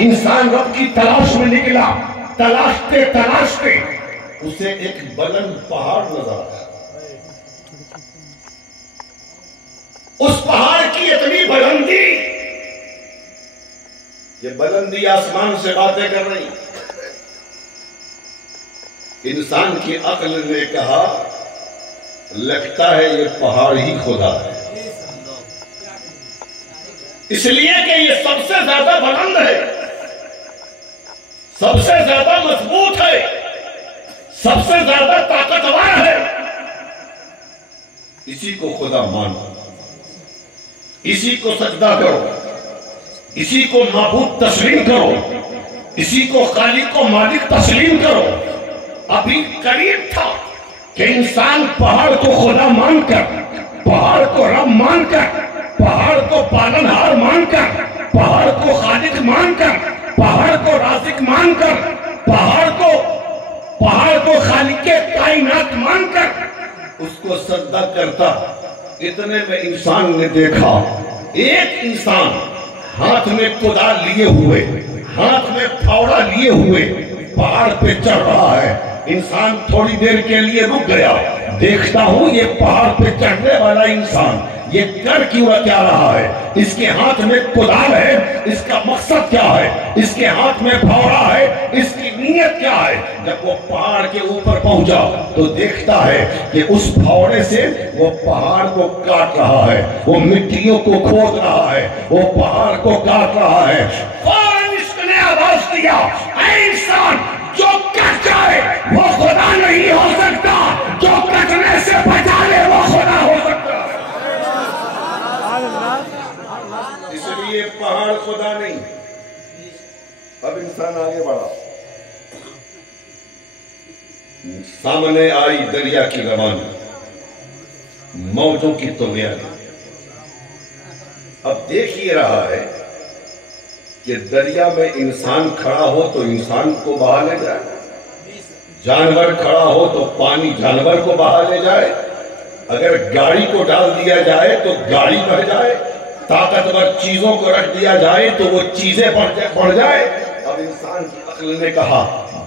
انسان رب کی تلاش میں نکلا، تلاشتے تلاشتے اسے ایک بلند پہاڑ نظر آیا۔ اس پہاڑ کی اتنی بلندی، یہ بلندی آسمان سے باتیں کر رہی۔ انسان کی عقل نے کہا لگتا ہے یہ پہاڑ ہی خدا ہے، اس لیے کہ یہ سب سے زیادہ بلند ہے، سب سے زیادہ مضبوط ہے، سب سے زیادہ طاقتور ہے، اسی کو خدا مانو، اسی کو سجدہ کرو، اسی کو معبود تسلیم کرو، اسی کو خالق و مالک تسلیم کرو۔ ابھی قریب تھا کہ انسان پہاڑ کو خدا مان کر، پہاڑ کو رب مان کر، پہاڑ کو پالنہار مان کر، پہاڑ کو خالق مان کر، پہاڑ کو رازق مان کر، پہاڑ کو خالق کائنات مان کر اس کو سجدہ کرتا۔ اتنے میں انسان نے دیکھا ایک انسان ہاتھ میں کدال لیے ہوئے، ہاتھ میں پھاوڑا لیے ہوئے پہاڑ پہ چڑھ رہا ہے۔ انسان تھوڑی دیر کے لیے رک گیا، دیکھتا ہوں یہ پہاڑ پہ چڑھنے والا انسان یہ کر کیوں کیا رہا ہے؟ اس کے ہاتھ میں کدال ہے، اس کا مقصد کیا ہے؟ اس کے ہاتھ میں پھاوڑا ہے، اس کی نیت کیا ہے؟ جب وہ پہاڑ کے اوپر پہنچا تو دیکھتا ہے کہ اس پھاوڑے سے وہ پہاڑ کو کاٹ رہا ہے، وہ مٹیوں کو کھود رہا ہے، وہ پہاڑ کو کاٹ رہا ہے۔ فوراً اس نے آواز دیا، اے انسان، جو کٹ جائے وہ خدا نہیں ہو سکتا، جو کٹنے سے بچا لے وہ خدا ہو سکتا۔ اس لیے پہاڑ خدا نہیں۔ اب انسان آگے بڑھا، سامنے آئی دریا کی روانی، موجوں کی طغیانی۔ اب دیکھ ہی رہا ہے کہ دریا میں انسان کھڑا ہو تو انسان کو بہا لے جائے، جانور کھڑا ہو تو پانی جانور کو بہا لے جائے، اگر گاڑی کو ڈال دیا جائے تو گاڑی بڑھ جائے، طاقتور چیزوں کو رکھ دیا جائے تو وہ چیزیں بڑھ جائے۔ اب انسان کی عقل نے کہا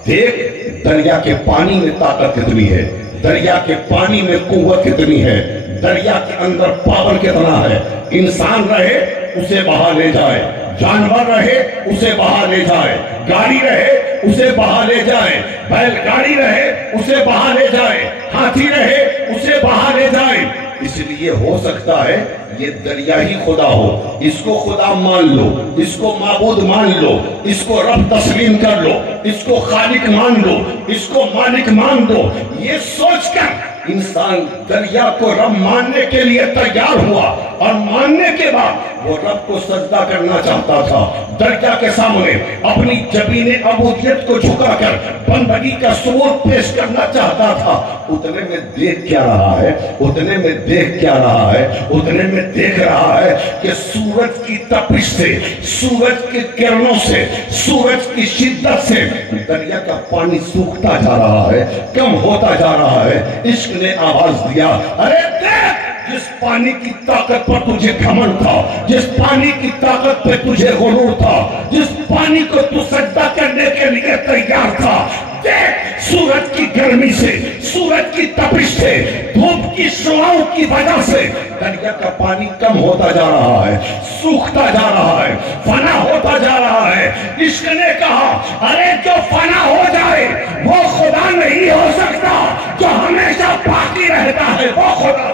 دیکھ دریا کے پانی میں طاقت کتنی ہے، دریا کے پانی میں قوت کتنی ہے، دریا کے اندر پاور کتنا ہے۔ انسان رہے اسے بہا لے جائے، جانور رہے اسے بہا لے جائے، گاڑی رہے اسے بہا لے جائے، بیل گاڑی رہے اسے بہا لے جائے، ہاتھی رہے اسے بہا لے جائے۔ اس لیے ہو سکتا ہے یہ دریا ہی خدا ہو، اس کو خدا مان لو، اس کو معبود مان لو، اس کو رب تسلیم کر لو، اس کو خالق مان لو، اس کو مالک مان دو۔ یہ سوچ کر انسان دریا کو رب ماننے کے لیے تیار ہوا، اور ماننے کے بعد وہ رب کو سجدہ کرنا چاہتا تھا۔ دریا کے سامنے اپنی جبین عبودیت کو جھکا کر بندگی کا ثبوت پیش کرنا چاہتا تھا۔ اتنے میں دیکھ کیا رہا ہے، اتنے میں دیکھ کیا رہا ہے، اتنے میں دیکھ رہا ہے کہ سورج کی تپش سے، سورج کی کرنوں سے، سورج کی شدت سے دریا کا پانی سوکھتا جا رہا ہے، کم ہوتا جا رہا ہے۔ عشق نے آواز دیا، ارے دیکھ، جس پانی کی طاقت پر تجھے گھمنڈ تھا، جس پانی کی طاقت پہ تجھے غرور تھا، جس پانی کو تو سجدہ کرنے کے لیے تیار تھا، دیکھ سورج کی گرمی سے، سورج کی تپش سے، دھوپ کی شعاؤں کی وجہ سے دریا کا پانی کم ہوتا جا رہا ہے، سوکھتا جا رہا ہے، فنا ہوتا جا رہا ہے۔ عشق نے کہا ارے جو فنا ہو جائے وہ خدا نہیں ہو سکتا، جو ہمیشہ باقی رہتا ہے وہ خدا۔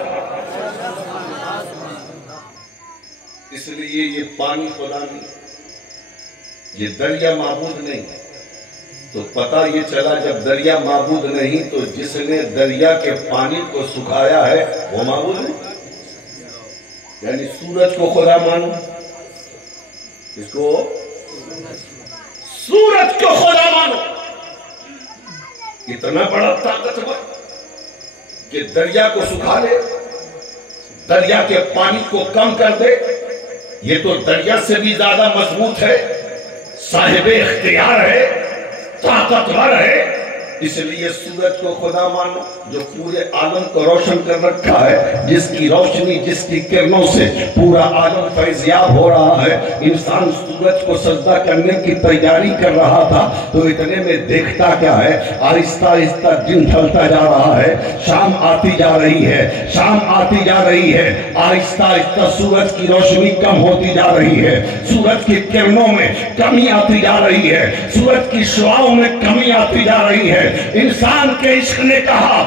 اس لیے یہ پانی خدا نہیں، یہ دریا معبود نہیں۔ تو پتہ یہ چلا جب دریا معبود نہیں تو جس نے دریا کے پانی کو سکھایا ہے وہ معبود نہیں۔ یعنی سورج کو خدا مانو، اس کو سورج کو خدا مانو، اتنا بڑا طاقتور کہ دریا کو سکھا لے، دریا کے پانی کو کم کر دے۔ یہ تو دریا سے بھی زیادہ مضبوط ہے، صاحب اختیار ہے، طاقتور ہے، اس لیے سورج کو خدا مانو جو پورے عالم کو روشن کر رکھا ہے، جس کی روشنی، جس کی کرنوں سے پورا عالم فیضیاب ہو رہا ہے۔ انسان سورج کو سجدہ کرنے کی تیاری کر رہا تھا تو اتنے میں دیکھتا کیا ہے، آہستہ آہستہ دن ڈھلتا جا رہا ہے، شام آتی جا رہی ہے، شام آتی جا رہی ہے، آہستہ آہستہ سورج کی روشنی کم ہوتی جا رہی ہے، سورج کی کرنوں میں کمی آتی جا رہی ہے، سورج کی شعاؤں میں کمی آتی جا رہی ہے۔ انسان کے عشق نے کہا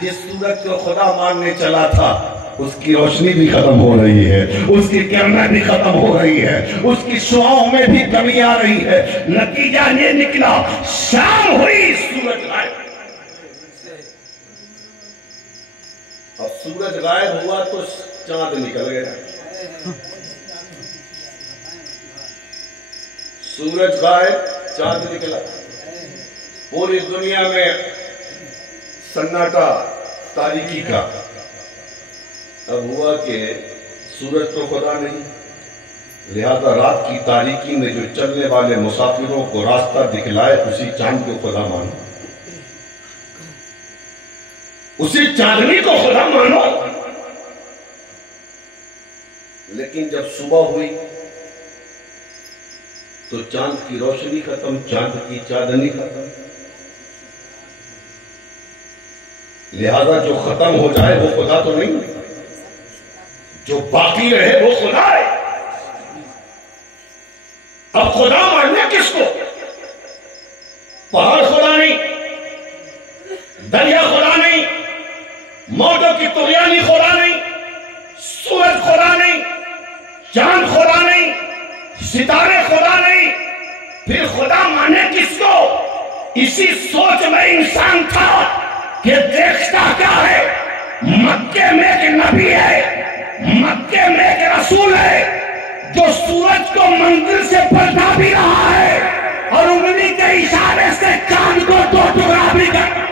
جس سورج کو خدا ماننے چلا تھا اس کی روشنی بھی ختم ہو رہی ہے، اس کی کرنیں بھی ختم ہو رہی ہے، اس کی شعاؤں میں بھی کمی آ رہی ہے۔ نتیجہ یہ نکلا، شام ہوئی، سورج غائب۔ اب سورج غائب ہوا تو چاند نکل گیا، سورج غائب، چاند نکلا، پوری دنیا میں سناٹا تاریکی کا۔ اب ہوا کہ سورج تو خدا نہیں، لہذا رات کی تاریکی میں جو چلنے والے مسافروں کو راستہ دکھلائے اسی چاند کو خدا مانو، اسی چاندنی کو خدا مانو۔ لیکن جب صبح ہوئی تو چاند کی روشنی ختم، چاند کی چاندنی ختم، لہذا جو ختم ہو جائے وہ خدا تو نہیں، جو باقی رہے وہ خدا ہے۔ اب خدا ماننا کس کو؟ پہاڑ خدا نہیں، دریا خدا نہیں، موجوں کی طغیانی خدا نہیں، سورج خدا نہیں، چاند خدا نہیں، ستارے خدا نہیں، پھر خدا مانے کس کو؟ اسی سوچ میں انسان تھا کہ دیکھتا کیا ہے، مکے میں ایک نبی ہے، مکے میں ایک رسول ہے جو سورج کو منزل سے پلٹا بھی رہا ہے اور انگلی کے اشارے سے چاند کو دو ٹکڑا بھی کر رہا ہے۔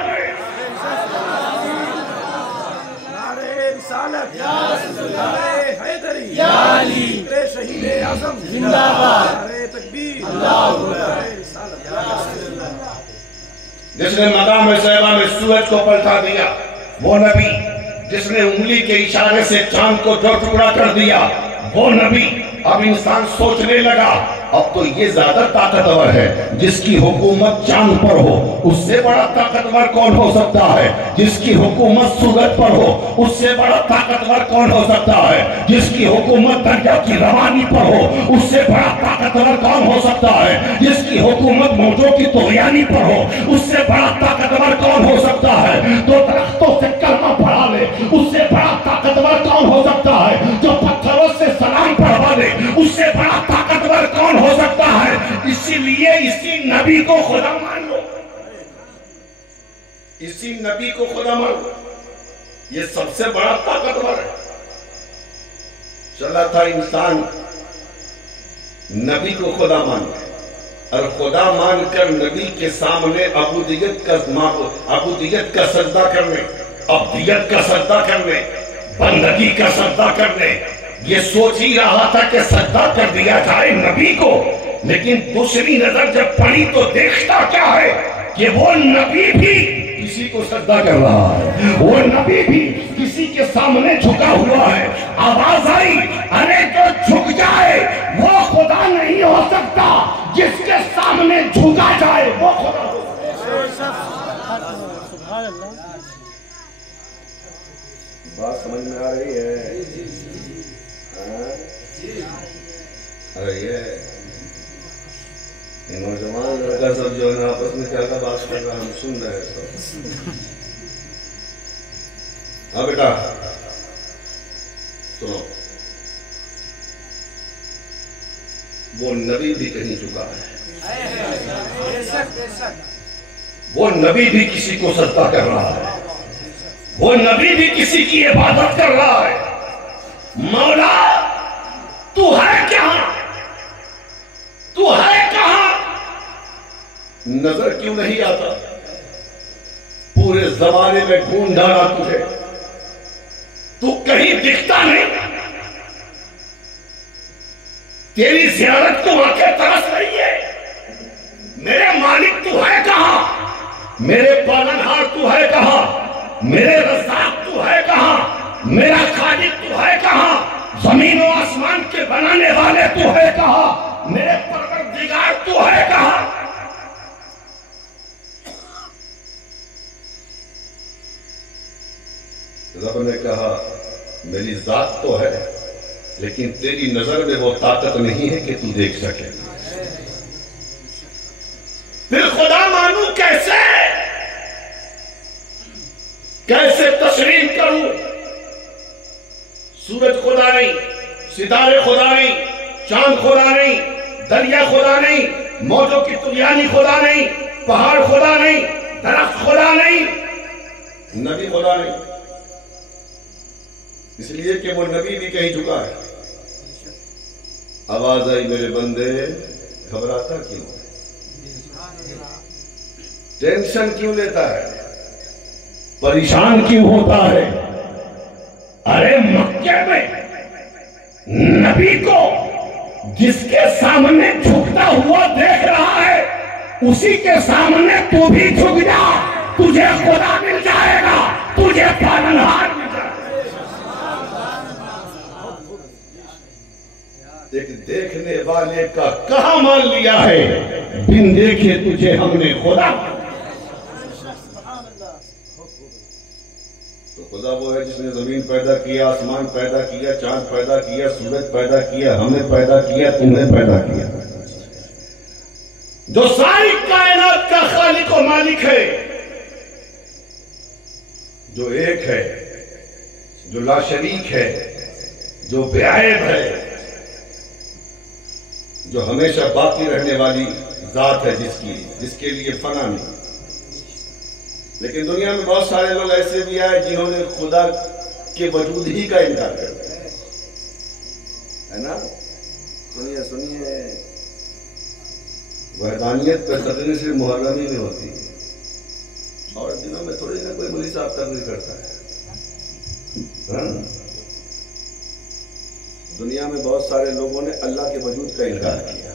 نعرہ رسالت، نعرہ حیدری، یا علی، شہید اعظم زندہ باد، نعرہ تکبیر، اللہ اکبر۔ جس نے مقام صحابہ میں سورج کو پلٹا دیا وہ نبی، جس نے انگلی کے اشارے سے چاند کو دو ٹکڑا کر دیا وہ نبی۔ اب انسان سوچنے لگا اب تو یہ زیادہ طاقتور ہے، جس کی حکومت چاند پر ہو اس سے بڑا طاقتور کون ہو سکتا ہے، جس کی حکومت سورج پر ہو اس سے بڑا طاقتور کون ہو سکتا ہے، جس کی حکومت دریا کی روانی پر ہو اس سے بڑا طاقتور کون ہو سکتا ہے، جس کی حکومت موجوں کی طغیانی پر ہو اس سے بڑا طاقتور کون ہو سکتا ہے، تو درختوں سے کلمہ پڑھا لے اس سے بڑا طاقتور کون ہو سکتا ہے، جو پتھروں سے سلام پڑھوا لے اس سے بڑا طاقتور کون ہو سکتا ہے۔ اسی لیے اسی نبی کو خدا مان لو، اسی نبی کو خدا مان لو، یہ سب سے بڑا طاقتور ہے۔ چلا تھا انسان نبی کو خدا مان لے اور خدا مان کر نبی کے سامنے عبودیت کا سجدہ کرنے، عبدیت کا سجدہ کرنے، بندگی کا سجدہ کرنے، یہ سوچ ہی رہا تھا کہ سجدہ کر دیا جائے نبی کو، لیکن دوسری نظر جب پڑی تو دیکھتا کیا ہے کہ وہ نبی بھی کسی کو سجدہ کر رہا ہے، وہ نبی بھی کسی کے سامنے جھکا ہوا ہے۔ آواز آئی ارے جو جھک جائے وہ خدا نہیں ہو سکتا، جس کے سامنے جھکا جائے وہ خدا ہو سکتا۔ بات سمجھ میں آ رہی ہے؟ ارے یہ نوجوان لڑکا سب جو ہے نا آپس میں کیا بات کر رہا ہم سن رہے سب۔ ہاں بیٹا سنو، وہ نبی بھی کہیں چکا ہے، وہ نبی بھی کسی کو سجدہ کر رہا ہے، وہ نبی بھی کسی کی عبادت کر رہا ہے۔ مولا تو ہے کہاں، تو ہے کہاں، نظر کیوں نہیں آتا؟ پورے زمانے میں ڈھونڈ ڈالا تجھے، تو کہیں دکھتا نہیں، تیری زیارت کو آنکھیں ترس رہی ہے، میرے مالک تو ہے کہاں؟ میرے پالنہار تو ہے کہاں؟ میرے رزاق تو ہے کہاں؟ میرا خالق تو ہے کہاں؟ زمین و آسمان کے بنانے والے تو ہے کہاں؟ میرے پروردگار تو ہے کہاں؟ رب نے کہا میری ذات تو ہے لیکن تیری نظر میں وہ طاقت نہیں ہے کہ تو دیکھ سکے. پھر خدا مانوں کیسے؟ کیسے تسلیم کروں؟ سورج خدا نہیں، ستارے خدا نہیں، چاند خدا نہیں، دریا خدا نہیں، موجوں کی طغیانی خدا نہیں، پہاڑ خدا نہیں، درخت خدا نہیں، نبی خدا نہیں. اس لیے کہ وہ نبی بھی کہیں جھکا ہے. آواز آئی میرے بندے گھبراتا کیوں ہے؟ ٹینشن کیوں لیتا ہے؟ پریشان کیوں ہوتا ہے؟ ارے مکے میں نبی کو جس کے سامنے جھکتا ہوا دیکھ رہا ہے اسی کے سامنے تو بھی جھک جا، تجھے خدا مل جائے گا، تجھے پالنہار مل جائے گا. ایک دیکھنے والے کا کہاں مان لیا ہے، بن دیکھے تجھے ہم نے خدا. تو خدا وہ ہے جس نے زمین پیدا کیا، آسمان پیدا کیا، چاند پیدا کیا، سورج پیدا کیا، ہمیں پیدا کیا، تمہیں پیدا کیا، جو ساری کائنات کا خالق و مالک ہے، جو ایک ہے، جو لا شریک ہے، جو بے عیب ہے، جو ہمیشہ باقی رہنے والی ذات ہے، جس کے لیے فنا نہیں. لیکن دنیا میں بہت سارے لوگ ایسے بھی آئے جنہوں نے خدا کے وجود ہی کا انکار کر دیا ہے نا. سنیے وحدانیت پہ تقریر سے محرم ہی میں ہوتی ہے اور دنوں میں تھوڑی نہ کوئی مولوی صاحب تقریر کرتا ہے. دنیا میں بہت سارے لوگوں نے اللہ کے وجود کا انکار کیا.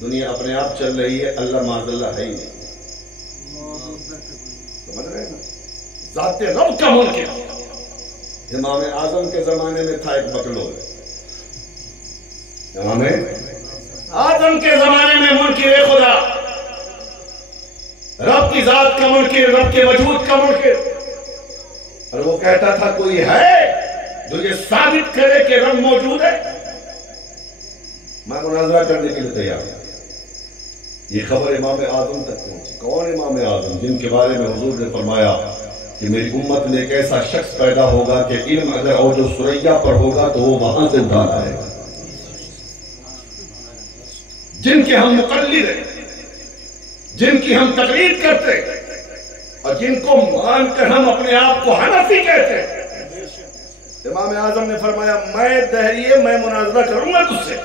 دنیا اپنے آپ چل رہی ہے، اللہ معاذ اللہ ہے ہی نہیں. سمجھ رہے ہیں نا؟ ذات رب کا ملک ہے. امام اعظم کے زمانے میں تھا ایک بکلول. امام اعظم کے زمانے میں منکر خدا، رب کی ذات کا منکر، رب کے وجود کا منکر. اور وہ کہتا تھا کوئی ہے جو یہ ثابت کرے کہ رب موجود ہے؟ میں مناظرہ کرنے کے لیے تیار ہوں. یہ خبر امام اعظم تک پہنچی. کون امام اعظم؟ جن کے بارے میں حضور نے فرمایا کہ میری امت میں ایک ایسا شخص پیدا ہوگا کہ علم اگر اوج و ثریا پر ہوگا تو وہ وہاں سے اٹھا آئے گا. جن کے ہم مقلد ہیں، جن کی ہم تقلید کرتے اور جن کو مان کر ہم اپنے آپ کو حنفی کہتے ہیں. امام اعظم نے فرمایا میں دہریے، میں مناظرہ کروں گا تجھ سے،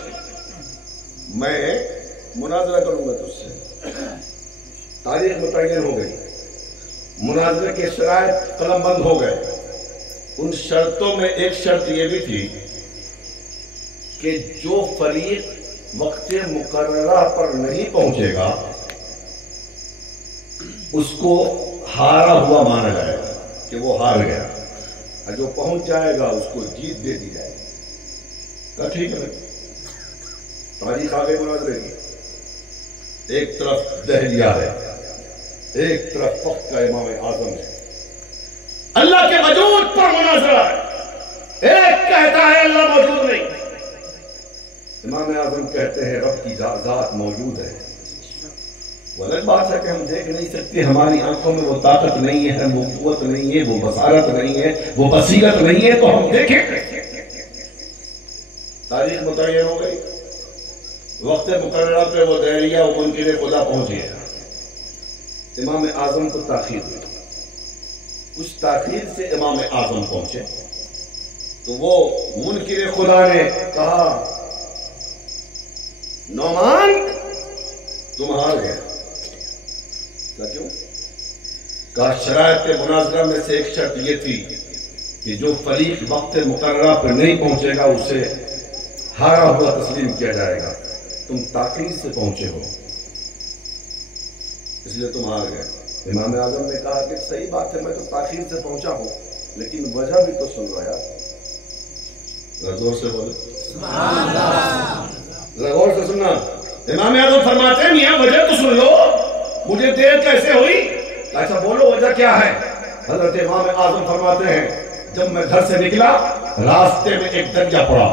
میں مناظرہ کروں گا تجھ سے. تاریخ متعین ہو گئی، مناظرے کے شرائط قلم بند ہو گئے. ان شرطوں میں ایک شرط یہ بھی تھی کہ جو فریق وقت مقررہ پر نہیں پہنچے گا اس کو ہارا ہوا مانا جائے گا کہ وہ ہار گیا، اور جو پہنچ جائے گا اس کو جیت دے دی جائے گی. ٹھیک ہے. تاریخ آگے مناظرے کی. ایک طرف دہلیہ ہے، ایک طرف وقت کا امام اعظم ہے. اللہ کے وجود پر مناظرہ ہے. ایک کہتا ہے اللہ موجود نہیں، امام اعظم کہتے ہیں رب کی ذات موجود ہے. وہ الگ بات ہے کہ ہم دیکھ نہیں سکتے، ہماری آنکھوں میں وہ طاقت نہیں ہے، وہ قوت نہیں ہے، وہ بصارت نہیں ہے، وہ بصیرت نہیں ہے، تو ہم دیکھیں. تاریخ متعین ہو گئی. وقت مقررہ پہ وہ دہلیہ و منکر خدا پہنچ گیا. امام اعظم کو تاخیر ہوئی. کچھ تاخیر سے امام اعظم پہنچے تو وہ منکر خدا نے کہا نعمان تم ہار گئے. کیوں؟ کہا شرائط مناظرہ میں سے ایک شرط یہ تھی کہ جو فریق وقت مقررہ پر نہیں پہنچے گا اسے ہارا ہوا تسلیم کیا جائے گا. تم تاخیر سے پہنچے ہو. اس لیے تم ہار گئے۔ امام اعظم نے کہا کہ صحیح بات ہے، میں تو تاخیر سے پہنچا ہوں، لیکن وجہ بھی تو سن لو یار۔ زور سے بولے سبحان اللہ، غور سے سننا۔ امام اعظم فرماتے ہیں میاں وجہ تو سن لو، مجھے دیر کیسے ہوئی؟ اچھا بولو وجہ کیا ہے؟ حضرت امام اعظم فرماتے ہیں جب میں گھر سے نکلا راستے میں ایک دریا پڑا،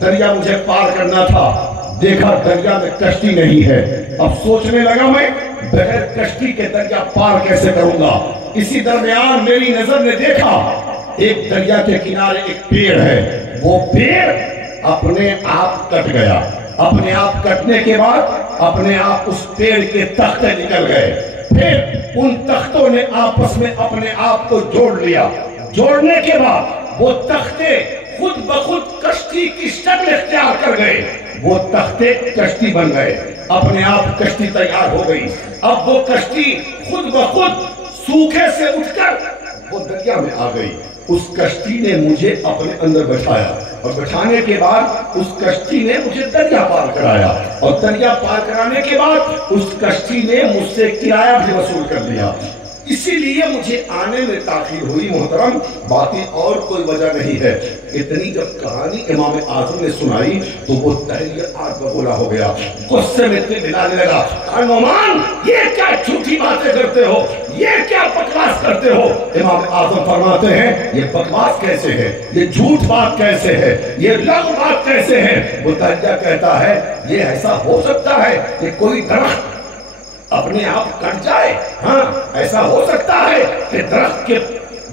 دریا مجھے پار کرنا تھا، دیکھا دریا میں کشتی نہیں ہے، اب سوچنے لگا میں بغیر کشتی کے دریا پار کیسے کروں گا۔ اسی درمیان میری نظر نے دیکھا ایک دریا کے کنارے ایک پیڑ ہے، وہ پیڑ اپنے آپ کٹ گیا، اپنے آپ کٹنے کے بعد اپنے آپ اس پیڑ کے تختے نکل گئے، پھر ان تختوں نے آپس میں اپنے آپ کو جوڑ لیا، جوڑنے کے بعد وہ تختے خود بخود کشتی کی شکل اختیار کر گئے، وہ تختے کشتی بن گئے، اپنے آپ کشتی تیار ہو گئی۔ اب وہ کشتی خود بخود سوکھے سے اٹھ کر وہ دریا میں آ گئی۔ اس کشتی نے مجھے اپنے اندر بٹھایا اور بٹھانے کے بعد اس کشتی نے مجھے دریا پار کرایا، اور دریا پار کرانے کے بعد اس کشتی نے مجھ سے کرایہ بھی وصول کر لیا۔ اسی لیے مجھے آنے میں تاخیر ہوئی محترم، باقی اور کوئی وجہ نہیں ہے۔ اتنی جب کہانی امام اعظم نے سنائی تو وہ تحریر آگ بگولا ہو گیا، غصے میں ملانے لگا، نعمان یہ کیا جھوٹی باتیں کرتے ہو، یہ کیا بکواس کرتے ہو؟ امام اعظم فرماتے ہیں یہ بکواس کیسے ہے، یہ جھوٹ بات کیسے ہے، یہ لغو بات کیسے ہے؟ وہ دریا کہتا ہے یہ ایسا ہو سکتا ہے کہ کوئی درخت اپنے آپ کٹ جائے؟ ہاں ایسا ہو سکتا ہے کہ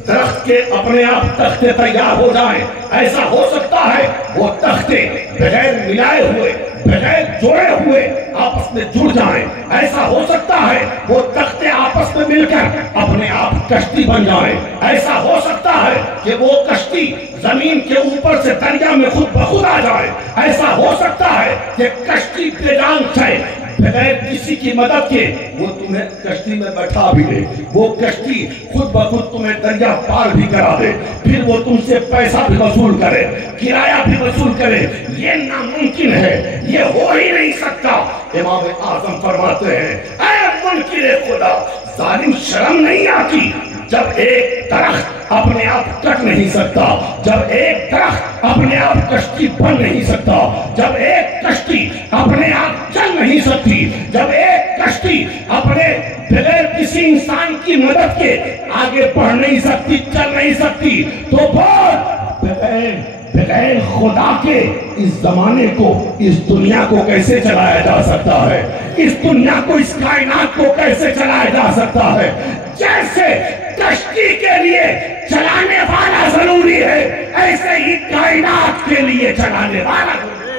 درخت کے اپنے آپ تختے تیار ہو جائیں؟ ایسا ہو سکتا ہے وہ تختے بغیر ملائے ہوئے بغیر جوڑے ہوئے آپس میں جڑ جائیں؟ ایسا ہو سکتا ہے وہ تختے آپس میں مل کر اپنے آپ کشتی بن جائیں؟ ایسا ہو سکتا ہے کہ وہ کشتی زمین کے اوپر سے دریا میں خود بخود آ جائے؟ ایسا ہو سکتا ہے کہ کشتی بے جان سے بغیر کسی کی مدد کے وہ تمہیں کشتی میں بیٹھا بھی دے، وہ کشتی خود بخود تمہیں دریا پار بھی کرا دے، پھر وہ تم سے پیسہ بھی وصول کرے، کرایہ بھی وصول کرے؟ یہ ناممکن ہے، یہ ہو ہی نہیں سکتا۔ امام اعظم فرماتے ہیں اے منکر خدا، ظالم شرم نہیں آتی؟ جب ایک درخت اپنے آپ کٹ نہیں سکتا، جب ایک درخت اپنے آپ کشتی بن نہیں سکتا، جب ایک کشتی اپنے آپ چل نہیں سکتی، جب ایک کشتی اپنے بغیر کسی انسان کی مدد کے آگے بڑھ نہیں سکتی، چل نہیں سکتی، تو بغیر خدا کے اس زمانے کو، اس دنیا کو کیسے چلایا جا سکتا ہے؟ اس دنیا کو، اس کائنات کو کیسے چلایا جا سکتا ہے؟ جیسے کشتی کے لیے چلانے والا ضروری ہے، ایسے ہی کائنات کے لیے چلانے والا ضروری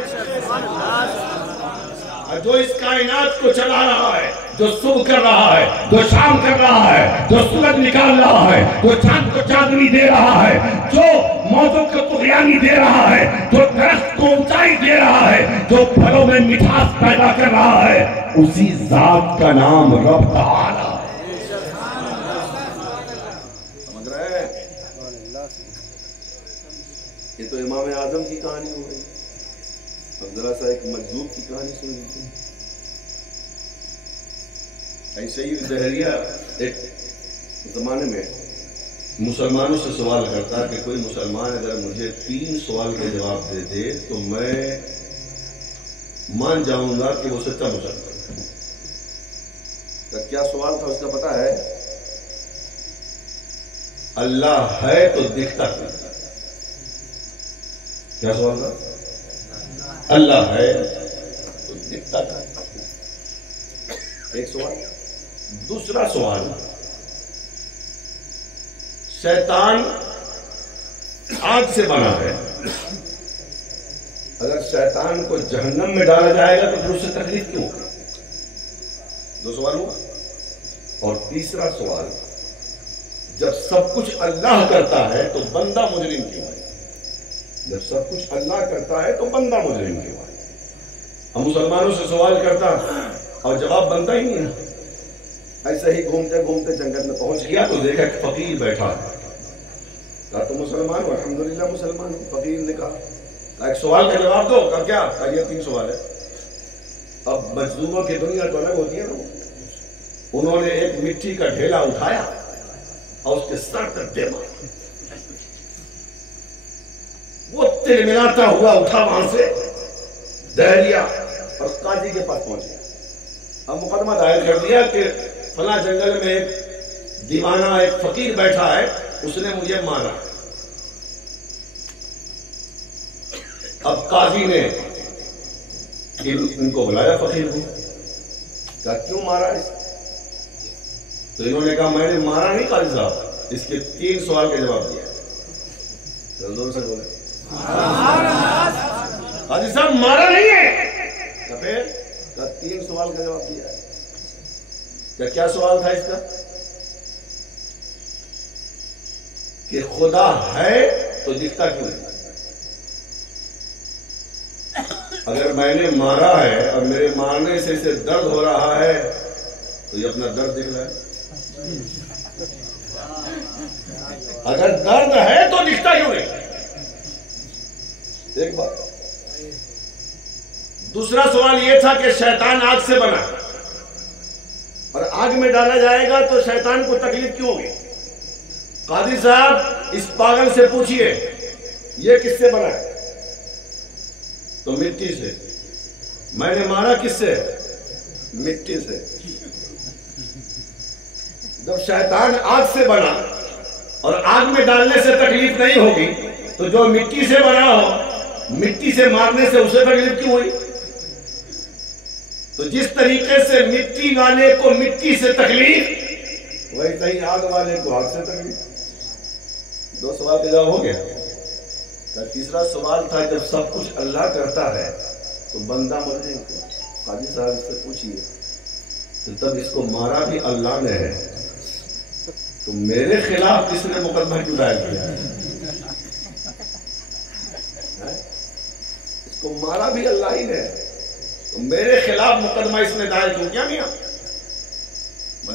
ہے۔ جو اس کائنات کو چلا رہا ہے، جو صبح کر رہا ہے، جو شام کر رہا ہے، جو سورج نکال رہا ہے، جو چاند کو چاندنی دے رہا ہے، جو موتوں کو طغیانی دے رہا ہے، جو درخت کو اونچائی دے رہا ہے، جو پھلوں میں مٹھاس پیدا کر رہا ہے، اسی ذات کا نام رب تعالی۔ سمجھ رہے ہیں؟ یہ تو امام اعظم کی کہانی ہو گئی، اب ذرا سا ایک مجذوب کی کہانی سن لیتے ہیں۔ ایسے ہی دہریہ ایک زمانے میں مسلمانوں سے سوال کرتا کہ کوئی مسلمان اگر مجھے 3 سوال کے جواب دے دے تو میں مان جاؤں گا کہ وہ سچا مسلمان ہے۔ کیا سوال تھا اس کا پتہ ہے؟ اللہ ہے تو دکھتا کیوں؟ کیا سوال تھا؟ اللہ ہے تو دکھتا کیوں؟ ایک سوال۔ دوسرا سوال، شیطان آگ سے بنا ہے، اگر شیطان کو جہنم میں ڈالا جائے گا تو پھر اس سے تکلیف کیوں؟ 2 سوال ہوا۔ اور تیسرا سوال، جب سب کچھ اللہ کرتا ہے تو بندہ مجرم کیوں ہے؟ جب سب کچھ اللہ کرتا ہے تو بندہ مجرم کیوں ہے؟ ہم مسلمانوں سے سوال کرتا اور جواب بنتا ہی نہیں ہے۔ ایسے ہی گھومتے گھومتے جنگل میں پہنچ گیا تو دیکھا کہ فقیر بیٹھا ہے، کہا تو مسلمان ہو؟ الحمدللہ مسلمان ہوں۔ فقیر نے کہا ایک سوال کا جواب دو۔ کہا کیا؟ کہا یہ 3 سوال ہے۔ اب مجذوبوں کی دنیا تو الگ ہوتی ہے نا، انہوں نے ایک مٹی کا ڈھیلا اٹھایا اور اس کے سر پر دے مارا. وہ تلملاتا ہوا اٹھا وہاں سے دہلیا اور قاضی کے پاس پہنچ گیا. اب مقدمہ دائر کر دیا کہ فلاں جنگل میں ایک دیوانہ ایک فقیر بیٹھا ہے, اس نے مجھے مارا. اب قاضی نے ان کو بلایا فقیر کو, کہا کیوں مارا ہے؟ تو انہوں نے کہا میں نے مارا نہیں قاضی صاحب, اس کے 3 سوال کے جواب دیا. زور سے بولے قاضی صاحب مارا نہیں ہے. پھر 3 سوال کا جواب دیا ہے. کیا سوال تھا اس کا؟ کہ خدا ہے تو دکھتا کیوں نہیں؟ اگر میں نے مارا ہے اور میرے مارنے سے اسے درد ہو رہا ہے تو یہ اپنا درد دکھ رہا ہے. اگر درد ہے تو دکھتا کیوں نہیں؟ ایک بات. دوسرا سوال یہ تھا کہ شیطان آگ سے بنا اور آگ میں ڈالا جائے گا تو شیطان کو تکلیف کیوں ہوگی؟ قاضی صاحب اس پاگل سے پوچھئے یہ کس سے بنا ہے؟ تو مٹی سے. میں نے مارا کس سے؟ مٹی سے. جب شیطان آگ سے بنا اور آگ میں ڈالنے سے تکلیف نہیں ہوگی تو جو مٹی سے بنا ہو مٹی سے مارنے سے اسے تکلیف کیوں ہوئی؟ تو جس طریقے سے مٹی والے کو مٹی سے تکلیف ویسے ہی آگ والے کو آگ سے تکلیف. 2 سوال کا جواب ہو گیا. تیسرا سوال تھا جب سب کچھ اللہ کرتا ہے تو بندہ مر جائے گا. قاضی صاحب اس سے پوچھئے تو تب اس کو مارا بھی اللہ نے ہے تو میرے خلاف کس نے مقدمہ کیوں دائر کیا؟ اس کو مارا بھی اللہ ہی نے تو میرے خلاف مقدمہ اس نے دائر کیوں کیا؟ میاں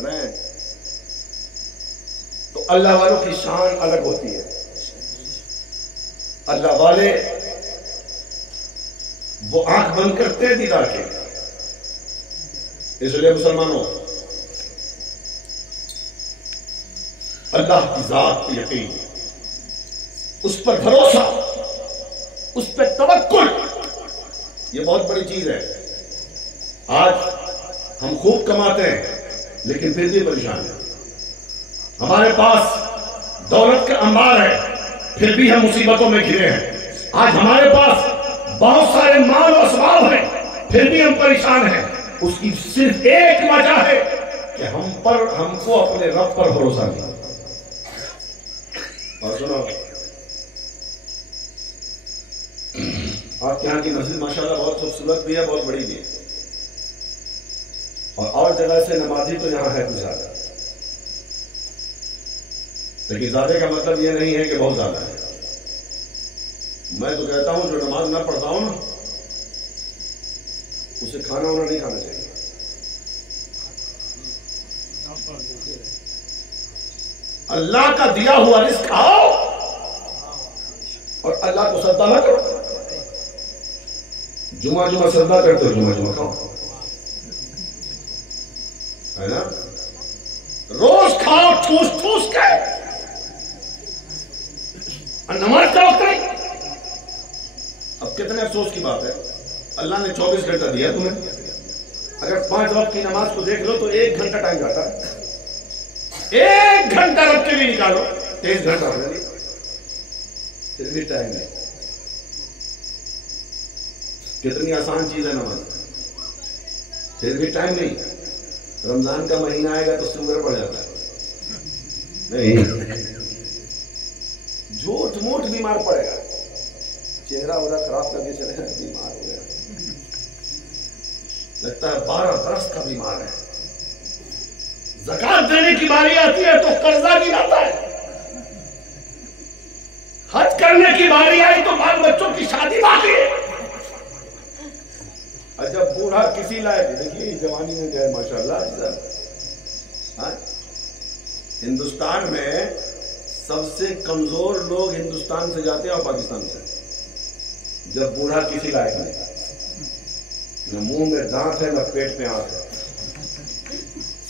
میں تو اللہ والوں کی شان الگ ہوتی ہے. اللہ والے وہ آنکھ بند کرتے ہیں دیدار کے. اس لیے مسلمانوں اللہ کی ذات پہ یقین, اس پر بھروسہ, اس پہ توکل, یہ بہت بڑی چیز ہے. آج ہم خوب کماتے ہیں لیکن پھر بھی پریشان ہیں. ہمارے پاس دولت کا انبار ہے پھر بھی ہم مصیبتوں میں گھرے ہیں. آج ہمارے پاس بہت سارے مال و اسباب ہیں پھر بھی ہم پریشان ہیں. اس کی صرف ایک وجہ ہے کہ ہم کو اپنے رب پر بھروسہ نہیں. اور سنو, آپ یہاں کی مسجد ماشاءاللہ بہت خوبصورت بھی ہے, بہت بڑی بھی ہے, اور جگہ سے نمازی تو یہاں ہے کچھ زیادہ, لیکن زیادہ کا مطلب یہ نہیں ہے کہ بہت زیادہ ہے. میں تو کہتا ہوں جو نماز نہ پڑھتا ہوں نا اسے کھانا وانا نہیں کھانا چاہیے. اللہ کا دیا ہوا رزق کھاؤ اور اللہ کو سجدہ نہ کرو. جمعہ سجدہ کرتے ہو, جمعہ کھاؤ, ہے نا. روز کھاؤ ٹھوس ٹھوس کے, نماز کا وقت نہیں. اب کتنے افسوس کی بات ہے, اللہ نے 24 گھنٹہ دیا تمہیں, اگر 5 وقت کی نماز کو دیکھ لو تو 1 گھنٹہ ٹائم جاتا ہے. 1 گھنٹہ رب کے لیے نکالو 23 گھنٹہ ہو جائے, پھر بھی ٹائم نہیں. کتنی آسان چیز ہے نماز, پھر بھی ٹائم نہیں. رمضان کا مہینہ آئے گا تو شوگر بڑھ جاتا ہے. نہیں, جھوٹ موٹ بیمار پڑے گا, چہرہ وغیرہ خراب کر کے چلے گا, بیمار ہو گیا, لگتا ہے 12 برس کا بیمار ہے. زکات دینے کی باری آتی ہے تو قرضہ بھی آتا ہے. حج کرنے کی باری آئی تو بال بچوں کی شادی باقی ہے. جب بوڑھا کسی لائق, دیکھیے جوانی میں گئے ماشاءاللہ. ہندوستان میں سب سے کمزور لوگ ہندوستان سے جاتے ہیں اور پاکستان سے. جب بوڑھا کسی لائق نہیں, نہ منہ میں دانت ہے نہ پیٹ میں آنکھ ہے,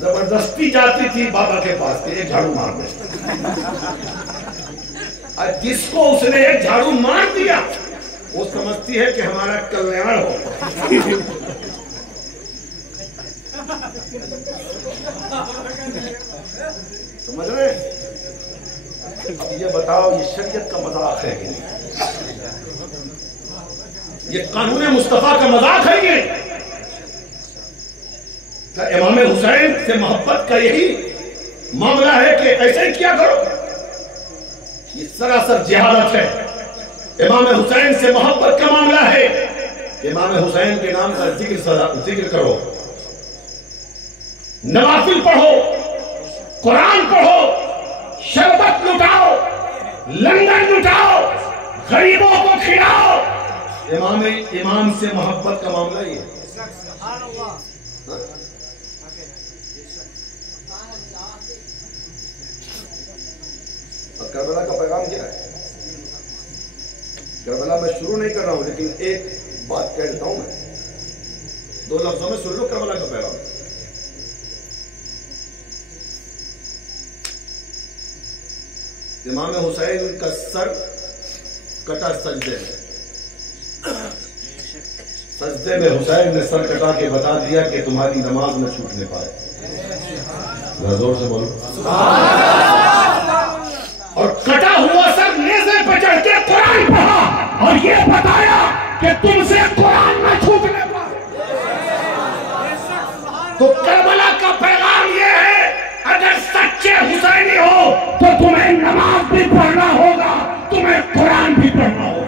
زبردستی جاتی تھی بابا کے پاس کہ ایک جھاڑو مار دے. جس کو اس نے ایک جھاڑو مار دیا وہ سمجھتی ہے کہ ہمارا کلیان ہو. سمجھ رہے؟ اب یہ بتاؤ یہ شریعت کا مذاق ہے کہ نہیں؟ یہ قانون مصطفیٰ کا مذاق ہے یہ؟ کیا امام حسین سے محبت کا یہی معاملہ ہے کہ ایسے ہی کیا کرو؟ یہ سراسر جہالت ہے. امام حسین سے محبت کا معاملہ ہے. امام حسین کے نام کا ذکر کرو، نوافل پڑھو، قرآن پڑھو، شربت لٹاؤ، لنگر لٹاؤ، غریبوں کو کھلاؤ. امام سے محبت کا معاملہ یہ ہے. کربلا کا پیغام کیا ہے؟ کربلا میں شروع نہیں کر رہا ہوں لیکن ایک بات کہہ دیتا ہوں میں، 2 لفظوں میں سن لو کربلا کا پیغام. امام حسین کا سر کٹا سجدے میں. سجدے میں حسین نے سر کٹا کے بتا دیا کہ تمہاری نماز نہ چھوٹنے پائے. زور سے بولو. اور کٹا ہوا سر نیزے پہ چڑھ کے قرآن پڑھا اور یہ بتایا کہ تم سے قرآن نہ چھوٹنے پائے. تو کربلا کا پیغام یہ ہے، اگر سچے حسینی ہو تو تمہیں نماز بھی پڑھنا ہوگا، تمہیں قرآن بھی پڑھنا ہوگا.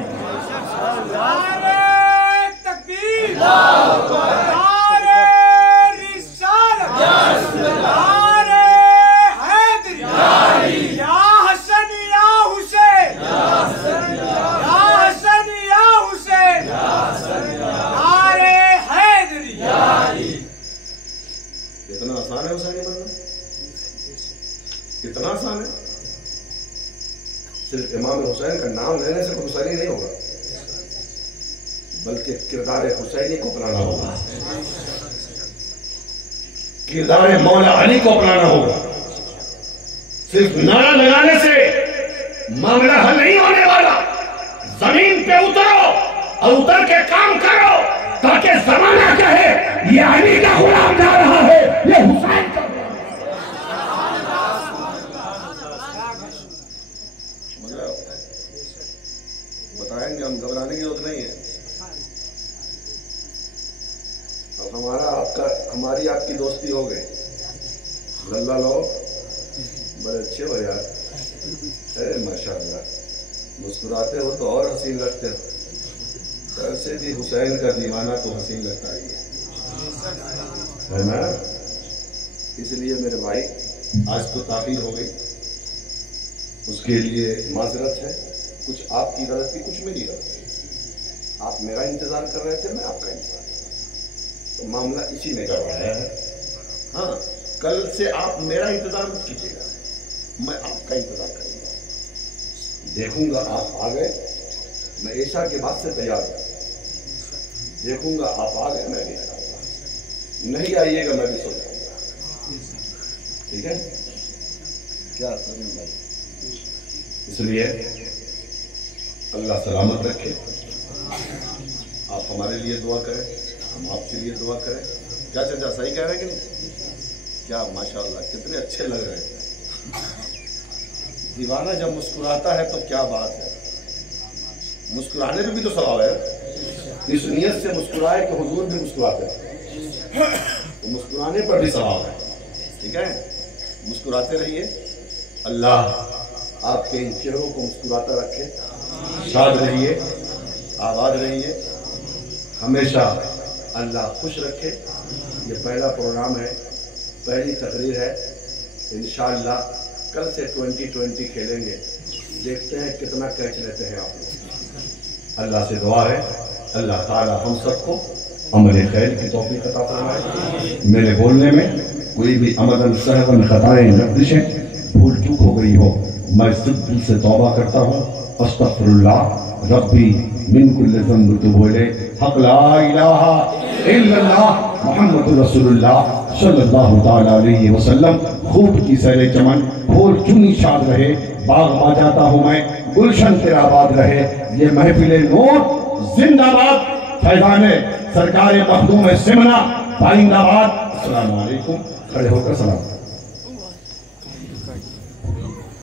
اتنا آسان ہے حسینی بننا؟ اتنا آسان ہے؟ صرف امام حسین کا نام لینے سے کوئی حسینی نہیں ہوگا، بلکہ کردار حسینی کو اپنانا ہوگا، کردار مولا علی کو اپنانا ہوگا. صرف نعرہ لگانے سے معاملہ حل نہیں ہونے والا. زمین پہ اترو اور اتر کے کام کرو تاکہ زمانہ کہے یہ علی کا غلام جا رہا ہے، یہ حسین کا غلام. بتائیں گے ہم، گھبرانے کی ضرورت نہیں ہے. اب ہماری آپ کی دوستی ہو گئی. للہ لو بڑے اچھے ہو یار. ماشاءاللہ مسکراتے ہو تو اور حسین لگتے ہو. ایسے بھی حسین کا دیوانہ تو حسین لگتا ہی ہے نا. اس لیے میرے بھائی آج تو تاخیر ہو گئی، اس کے لیے معذرت ہے. کچھ آپ کی غلطی، کچھ میری غلطی. آپ میرا انتظار کر رہے تھے، میں آپ کا انتظار کر رہا تھا، تو معاملہ اسی میں گڑبڑایا ہے. ہاں، کل سے آپ میرا انتظار مت کیجیے گا، میں آپ کا انتظار کروں گا. دیکھوں گا آپ آ گئے، میں عشاء کے بعد سے تیار ہوں. دیکھوں گا آپ آ گئے، میں بھی آ جاؤں گا. نہیں آئیے گا میں بھی سو جاؤں گا. ٹھیک ہے کیا سلیم بھائی؟ اس لیے اللہ سلامت رکھے. آپ ہمارے لیے دعا کریں، ہم آپ کے لیے دعا کریں. کیا چچا صحیح کہہ رہے ہیں کہ نہیں؟ کیا ماشاءاللہ کتنے اچھے لگ رہے ہیں. دیوانہ جب مسکراتا ہے تو کیا بات ہے. مسکرانے پہ بھی تو ثواب ہے. اس نیت سے مسکرائے کہ حضور بھی مسکراتے ہیں تو مسکرانے پر بھی ثواب ہے. ٹھیک ہے، مسکراتے رہیے. اللہ آپ کے ان چہروں کو مسکراتا رکھے. شاد رہیے، آباد رہیے ہمیشہ. اللہ خوش رکھے. یہ پہلا پروگرام ہے، پہلی تقریر ہے. انشاءاللہ کل سے 2020 کھیلیں گے. دیکھتے ہیں کتنا کیچ لیتے ہیں آپ لوگ. اللہ سے دعا ہے اللہ تعالی ہم سب کو عمل خیر کی توفیق عطا فرمائے. میرے بولنے میں کوئی بھی عملاً سہواً خطائیں لغزشیں بھول چوک ہو گئی ہو، میں صرف دل سے توبہ کرتا ہوں. استغفر اللہ ربی من کل ذنب تو بولے حق لا الہ الا اللہ. محمد رسول اللہ صلی اللہ تعالیٰ علیہ وسلم. خوب کی سیر چمن پھول چنی شاد رہے، باغ با جاتا ہوں میں گلشن تیرا آباد رہے. یہ محفل نور زندہ باد، فیضان سرکار مخدوم سمنا پائندہ باد. السلام علیکم. کھڑے ہو کر سلام.